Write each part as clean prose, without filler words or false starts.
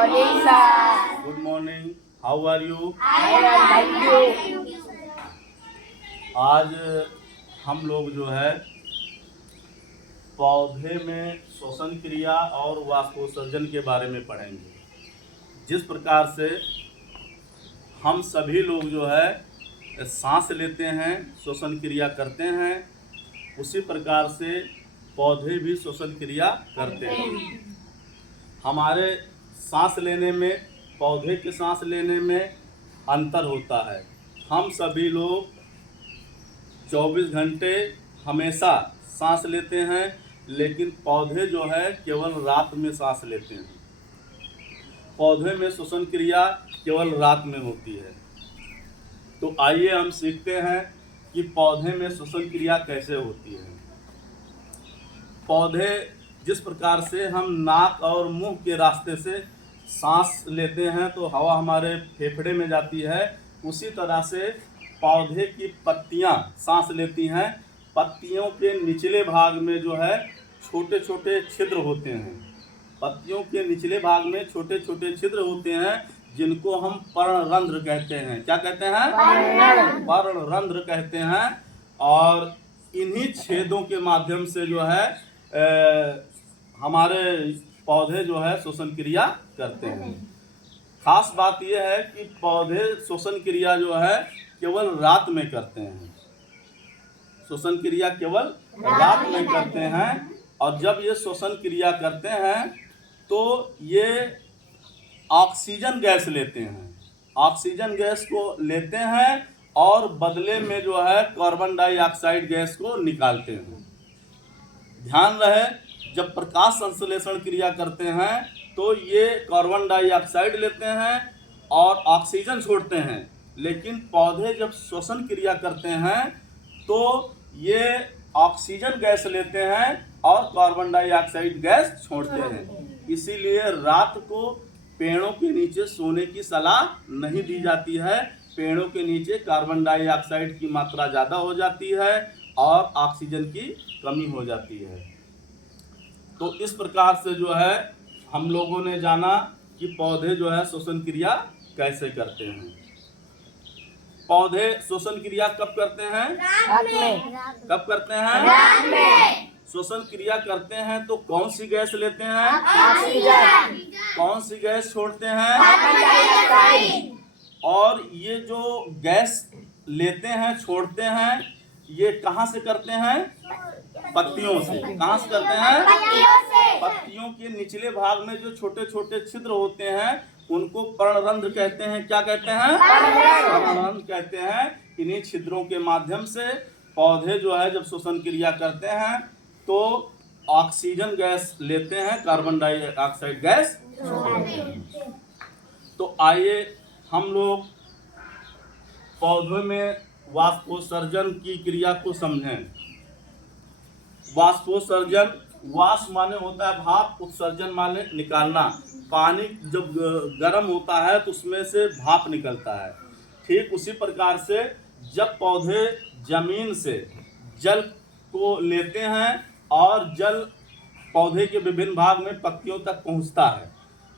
morning, sir. Good morning. How are you? I am thank you. आज हम लोग जो है पौधे में श्वसन क्रिया और वाष्पोत्सर्जन के बारे में पढ़ेंगे। जिस प्रकार से हम सभी लोग जो है सांस लेते हैं, श्वसन क्रिया करते हैं, उसी प्रकार से पौधे भी श्वसन क्रिया करते हैं। हमारे सांस लेने में, पौधे के सांस लेने में अंतर होता है। हम सभी लोग 24 घंटे हमेशा सांस लेते हैं, लेकिन पौधे जो है केवल रात में सांस लेते हैं। पौधे में श्वसन क्रिया केवल रात में होती है। तो आइए हम सीखते हैं कि पौधे में श्वसन क्रिया कैसे होती है। पौधे जिस प्रकार से हम नाक और मुंह के रास्ते से सांस लेते हैं तो हवा हमारे फेफड़े में जाती है, उसी तरह से पौधे की पत्तियां सांस लेती हैं। पत्तियों के निचले भाग में जो है छोटे छोटे छिद्र होते हैं। पत्तियों के निचले भाग में छोटे छोटे छिद्र होते हैं, जिनको हम पर्णरंध्र कहते हैं। क्या कहते हैं? पर्णरंध्र कहते हैं। और इन्हीं छेदों के माध्यम से जो है हमारे पौधे जो है श्वसन क्रिया करते हैं। खास बात यह है कि पौधे श्वसन क्रिया जो है केवल रात में करते हैं। श्वसन क्रिया केवल रात में करते हैं, और जब ये श्वसन क्रिया करते हैं तो ये ऑक्सीजन गैस लेते हैं। ऑक्सीजन गैस को लेते हैं और बदले में जो है कार्बन डाइऑक्साइड गैस को निकालते हैं। ध्यान रहे, जब प्रकाश संश्लेषण क्रिया करते हैं तो ये कार्बन डाइऑक्साइड लेते हैं और ऑक्सीजन छोड़ते हैं, लेकिन पौधे जब श्वसन क्रिया करते हैं तो ये ऑक्सीजन गैस लेते हैं और कार्बन डाइऑक्साइड गैस छोड़ते हैं। इसीलिए रात को पेड़ों के नीचे सोने की सलाह नहीं दी जाती है। पेड़ों के नीचे कार्बन डाइऑक्साइड की मात्रा ज़्यादा हो जाती है और ऑक्सीजन की कमी हो जाती है। तो इस प्रकार से जो है हम लोगों ने जाना कि पौधे जो है श्वसन क्रिया कैसे करते हैं। पौधे श्वसन क्रिया कब करते हैं? रात में। कब करते हैं? रात में। श्वसन क्रिया करते हैं तो कौन सी गैस लेते हैं? ऑक्सीजन। कौन सी गैस छोड़ते हैं? Carbon dioxide. और ये जो गैस लेते हैं, छोड़ते हैं, ये कहाँ से करते हैं? पत्तियों से। कहाँ से करते हैं? पत्तियों से। पत्तियों के निचले भाग में जो छोटे छोटे छिद्र होते हैं उनको पर्णरंध्र कहते हैं। क्या कहते हैं? पर्णरंध्र कहते हैं। इन्हीं छिद्रों के माध्यम से पौधे जो है जब श्वसन क्रिया करते हैं तो ऑक्सीजन गैस लेते हैं, कार्बन डाइऑक्साइड गैस छोड़ते हैं। तो आइए हम लोग पौधों में वाष्पोत्सर्जन की क्रिया को समझें। वाष्पोत्सर्जन, वाष्प माने होता है भाप, उत्सर्जन माने निकालना। पानी जब गर्म होता है तो उसमें से भाप निकलता है। ठीक उसी प्रकार से जब पौधे जमीन से जल को लेते हैं और जल पौधे के विभिन्न भाग में पत्तियों तक पहुंचता है,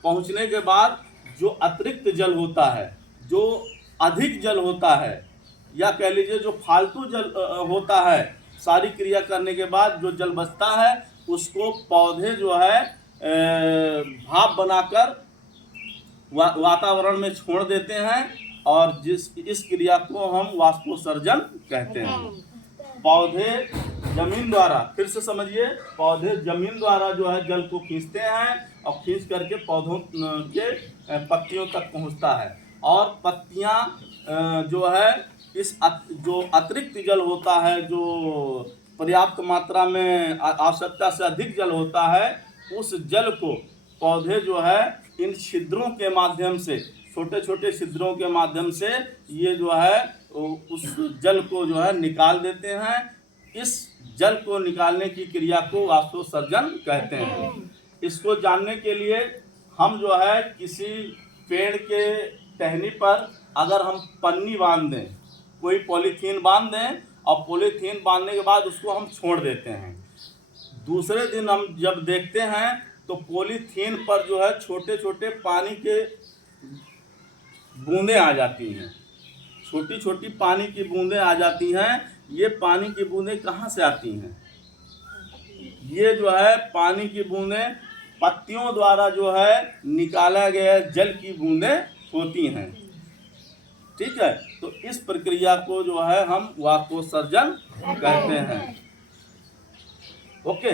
पहुंचने के बाद जो अतिरिक्त जल होता है, जो अधिक जल होता है, या कह लीजिए जो फालतू जल होता है, सारी क्रिया करने के बाद जो जल बचता है उसको पौधे जो है भाप बनाकर वातावरण में छोड़ देते हैं, और इस क्रिया को हम वाष्पोत्सर्जन कहते हैं। पौधे जमीन द्वारा, फिर से समझिए, पौधे जमीन द्वारा जो है जल को खींचते हैं और खींच करके पौधों के पत्तियों तक पहुंचता है, और पत्तियां जो है इस जो अतिरिक्त जल होता है, जो पर्याप्त मात्रा में आवश्यकता से अधिक जल होता है, उस जल को पौधे जो है इन छिद्रों के माध्यम से, छोटे छोटे छिद्रों के माध्यम से ये जो है उस जल को जो है निकाल देते हैं। इस जल को निकालने की क्रिया को वाष्पोत्सर्जन कहते हैं। इसको जानने के लिए हम जो है किसी पेड़ के टहनी पर अगर हम पन्नी बांध दें, कोई पॉलीथीन बांध दें, और पॉलीथीन बांधने के बाद उसको हम छोड़ देते हैं, दूसरे दिन हम जब देखते हैं तो पॉलीथीन पर जो है छोटे छोटे पानी के बूंदें आ जाती हैं, छोटी छोटी पानी की बूंदें आ जाती हैं। ये पानी की बूंदें कहाँ से आती हैं? ये जो है पानी की बूंदें पत्तियों द्वारा जो है निकाला गया जल की बूंदें होती हैं। ठीक है, तो इस प्रक्रिया को जो है हम वाष्पोत्सर्जन कहते हैं। ओके।